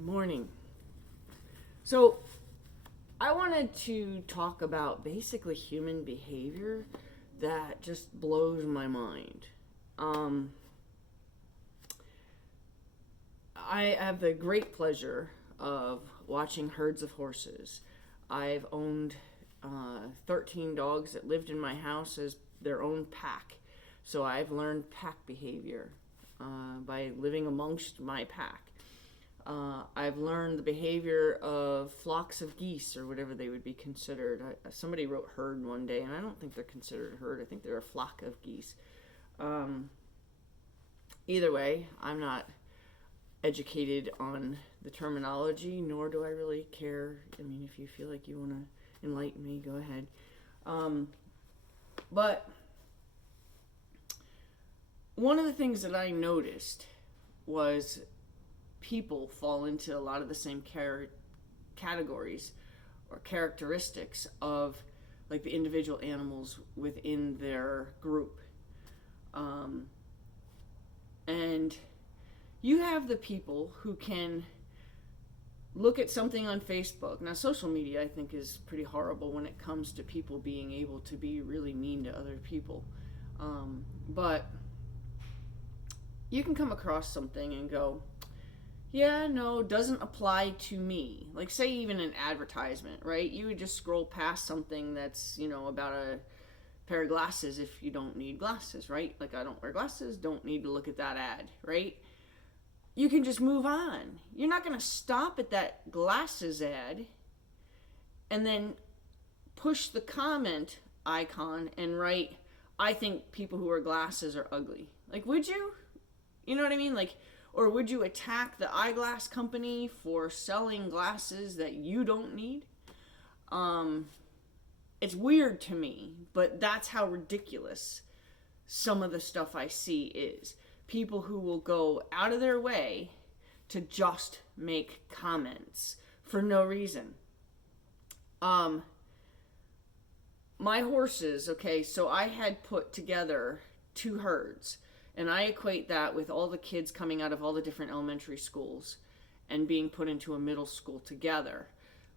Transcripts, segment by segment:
Morning. So, I wanted to talk about basically human behavior that just blows my mind. Um, I have the great pleasure of watching herds of horses. I've owned 13 dogs that lived in my house as their own pack. So, I've learned pack behavior by living amongst my pack. I've learned the behavior of flocks of geese, or whatever they would be considered. Somebody wrote herd one day, and I don't think they're considered a herd. I think they're a flock of geese. Um, Either way, I'm not educated on the terminology, nor do I really care. I mean, if you feel like you want to enlighten me, go ahead. Um, but one of the things that I noticed was people fall into a lot of the same categories or characteristics of like the individual animals within their group. Um, and you have the people who can look at something on Facebook. Now, social media, I think, is pretty horrible when it comes to people being able to be really mean to other people. But you can come across something and go, yeah, no, doesn't apply to me. Like, say, even an advertisement, right? You would just scroll past something that's, about a pair of glasses if you don't need glasses, right? Like, I don't wear glasses, don't need to look at that ad, right? You can just move on. You're not going to stop at that glasses ad and then push the comment icon and write, I think people who wear glasses are ugly. Like, would you? You know what I mean? Like, or would you attack the eyeglass company for selling glasses that you don't need? It's weird to me, but that's how ridiculous some of the stuff I see is. People who will go out of their way to just make comments for no reason. My horses, okay, so I had put together 2 herds. And I equate that with all the kids coming out of all the different elementary schools and being put into a middle school together,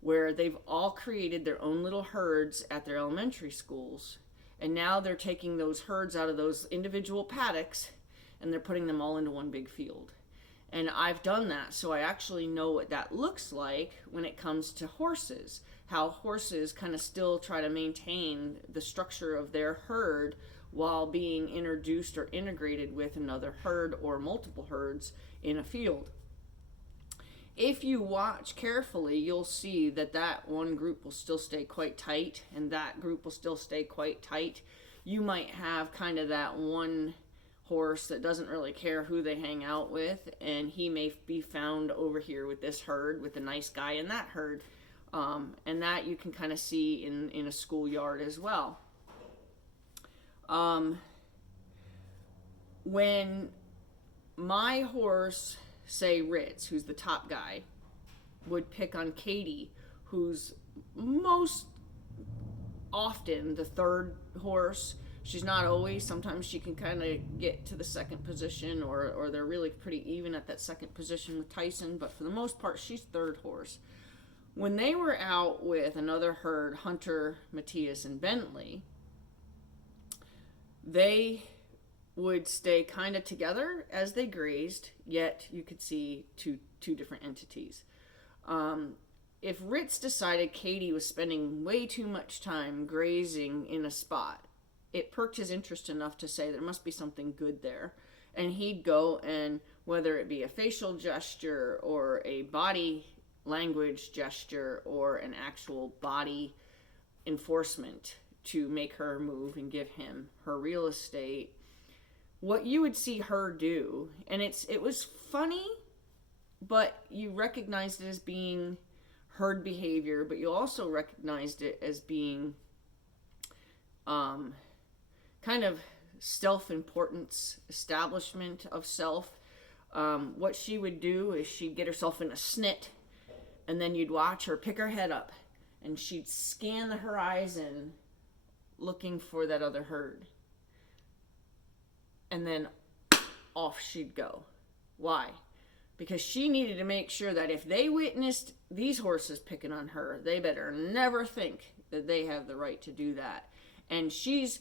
where they've all created their own little herds at their elementary schools. And now they're taking those herds out of those individual paddocks and they're putting them all into one big field. And I've done that, so I actually know what that looks like when it comes to horses. How horses kind of still try to maintain the structure of their herd while being introduced or integrated with another herd or multiple herds in a field. If you watch carefully, you'll see that one group will still stay quite tight and that group will still stay quite tight. You might have kind of that one horse that doesn't really care who they hang out with, and he may be found over here with this herd with the nice guy in that herd. And that you can kind of see in a schoolyard as well. When my horse, say Ritz, who's the top guy, would pick on Katie, who's most often the third horse. She's not always. Sometimes she can kind of get to the second position, or they're really pretty even at that second position with Tyson, but for the most part, she's third horse. When they were out with another herd, Hunter, Matthias, and Bentley, they would stay kind of together as they grazed, yet you could see two different entities. If Ritz decided Katie was spending way too much time grazing in a spot, it perked his interest enough to say there must be something good there. And he'd go and, whether it be a facial gesture or a body language gesture or an actual body enforcement to make her move and give him her real estate, what you would see her do, and it was funny, but you recognized it as being herd behavior, but you also recognized it as being kind of self-importance, establishment of self. What she would do is she'd get herself in a snit, and then you'd watch her pick her head up, and she'd scan the horizon looking for that other herd. And then off she'd go. Why? because she needed to make sure that if they witnessed these horses picking on her, they better never think that they have the right to do that. And she's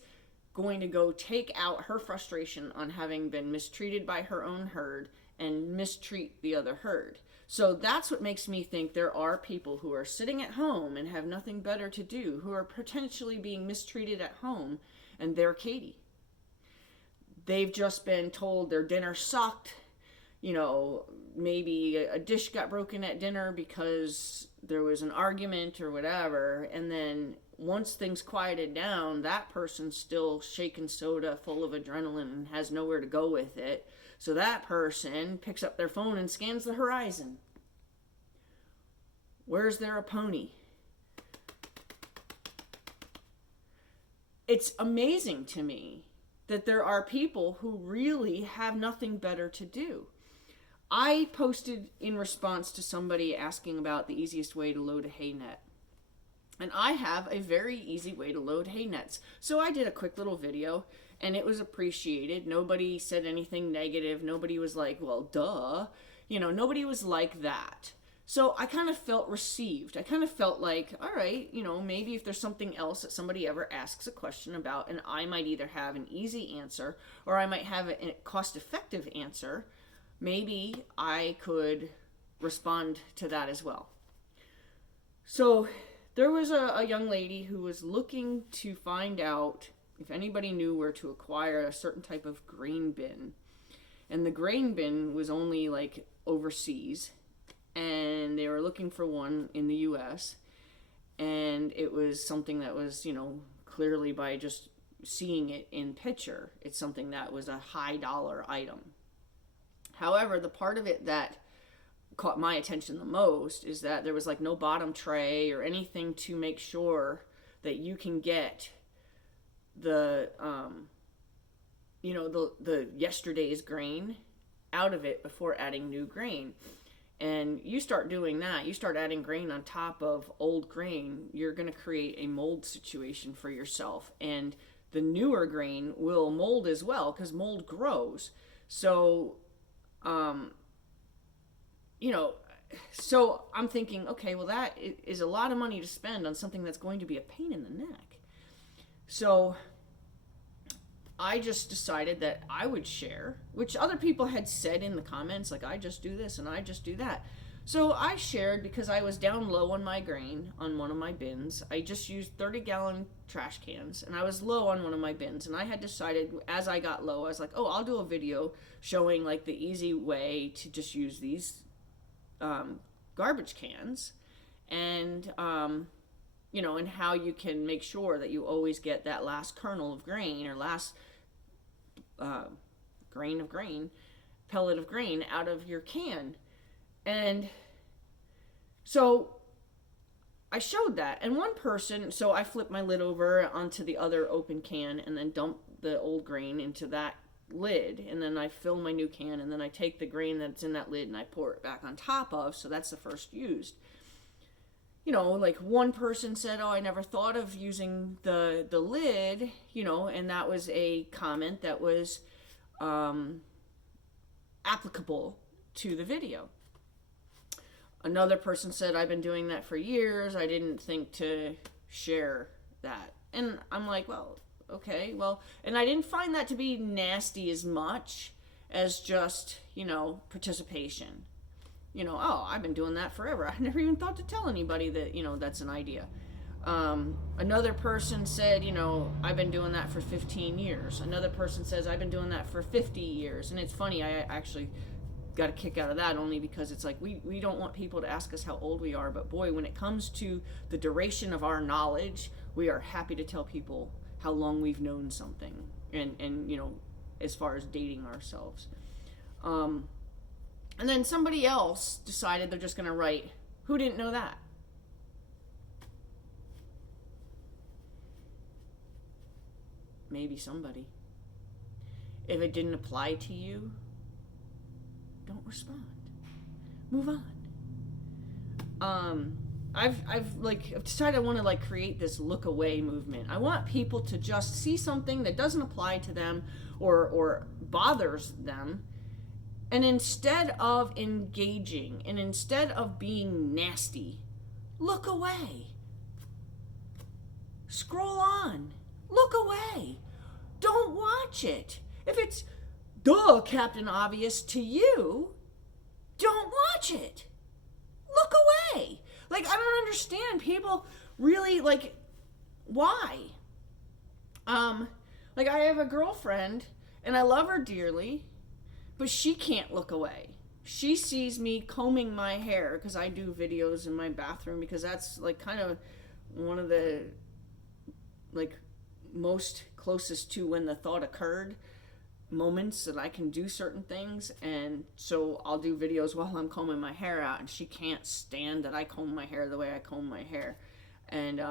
going to go take out her frustration on having been mistreated by her own herd and mistreat the other herd. So that's what makes me think there are people who are sitting at home and have nothing better to do, who are potentially being mistreated at home, and they're Katie. They've just been told their dinner sucked. You know, maybe a dish got broken at dinner because there was an argument or whatever, and then once things quieted down, that person's still shaking soda, full of adrenaline, and has nowhere to go with it. So that person picks up their phone and scans the horizon. Where's there a pony? It's amazing to me that there are people who really have nothing better to do. I posted in response to somebody asking about the easiest way to load a hay net. And I have a very easy way to load hay nets. So I did a quick little video, and it was appreciated. Nobody said anything negative. Nobody was like, well, duh. You know, nobody was like that. So I kind of felt received. I kind of felt like, all right, you know, maybe if there's something else that somebody ever asks a question about, and I might either have an easy answer or I might have a cost-effective answer, maybe I could respond to that as well. So there was a young lady who was looking to find out if anybody knew where to acquire a certain type of grain bin. And the grain bin was only like overseas, and they were looking for one in the US. And it was something that was, you know, clearly by just seeing it in picture, it's something that was a high dollar item. However, the part of it that caught my attention the most is that there was like no bottom tray or anything to make sure that you can get the the yesterday's grain out of it before adding new grain. And you start doing that, you start adding grain on top of old grain, you're going to create a mold situation for yourself. And the newer grain will mold as well, because mold grows. So so I'm thinking, okay, well, that is a lot of money to spend on something that's going to be a pain in the neck. So I just decided that I would share, which other people had said in the comments, like, I just do this and I just do that. So I shared because I was down low on my grain on one of my bins. I just used 30-gallon trash cans, and I was low on one of my bins. And I had decided as I got low, I was like, oh, I'll do a video showing like the easy way to just use these garbage cans, and and how you can make sure that you always get that last kernel of grain or last pellet of grain out of your can. And so I showed that, and one person, so I flipped my lid over onto the other open can and then dumped the old grain into that lid, and then I fill my new can, and then I take the grain that's in that lid and I pour it back on top of, so that's the first used. You know, like one person said, oh, I never thought of using the lid, and that was a comment that was applicable to the video. Another person said, I've been doing that for years, I didn't think to share that. And I'm like, well, okay, well, and I didn't find that to be nasty as much as just, participation. Oh, I've been doing that forever. I never even thought to tell anybody that, that's an idea. Another person said, I've been doing that for 15 years. Another person says, I've been doing that for 50 years. And it's funny, I actually got a kick out of that, only because it's like we don't want people to ask us how old we are, but boy, when it comes to the duration of our knowledge, we are happy to tell people how long we've known something, and as far as dating ourselves. And then somebody else decided they're just going to write, who didn't know that? Maybe somebody. If it didn't apply to you, don't respond. Move on. I've decided I want to create this look away movement. I want people to just see something that doesn't apply to them or bothers them And instead of engaging and instead of being nasty, look away. Scroll on. Look away. Don't watch it. If it's duh, Captain Obvious to you, don't watch it. Look away. Like, I don't understand. People really, like, why? Like, I have a girlfriend, and I love her dearly, but she can't look away. She sees me combing my hair, because I do videos in my bathroom, because that's, like, kind of one of the, like, most closest to when the thought occurred moments that I can do certain things. And so I'll do videos while I'm combing my hair out, and she can't stand that I comb my hair the way I comb my hair. And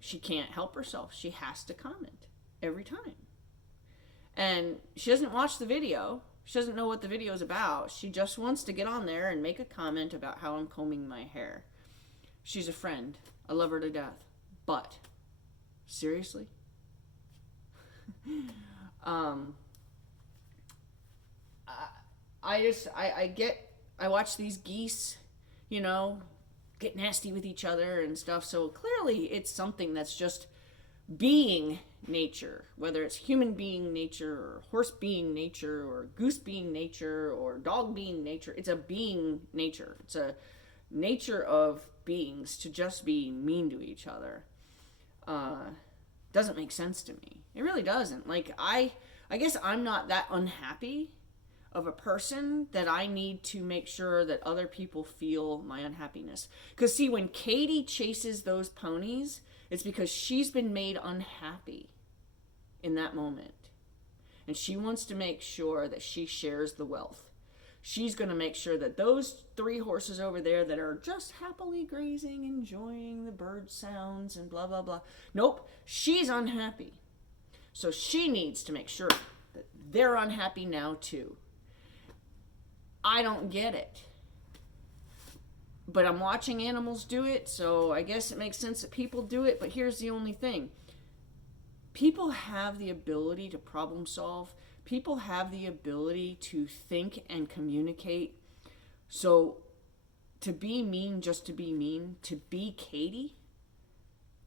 she can't help herself. She has to comment every time. And she doesn't watch the video. She doesn't know what the video is about. She just wants to get on there and make a comment about how I'm combing my hair. She's a friend. I love her to death. But seriously? I watch these geese, you know, get nasty with each other and stuff. So clearly it's something that's just being nature, whether it's human being nature or horse being nature or goose being nature or dog being nature. It's a being nature. It's a nature of beings to just be mean to each other. Doesn't make sense to me. It really doesn't. Like, I guess I'm not that unhappy of a person that I need to make sure that other people feel my unhappiness. Because see, when Katie chases those ponies, it's because she's been made unhappy in that moment. And she wants to make sure that she shares the wealth. She's going to make sure that those 3 horses over there that are just happily grazing, enjoying the bird sounds and blah, blah, blah. Nope, she's unhappy. So she needs to make sure that they're unhappy now too. I don't get it. But I'm watching animals do it, so I guess it makes sense that people do it. But here's the only thing. People have the ability to problem solve. People have the ability to think and communicate. So to be mean just to be mean, to be Katie,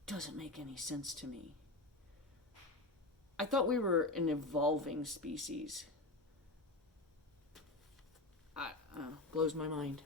doesn't make any sense to me. I thought we were an evolving species. Blows my mind.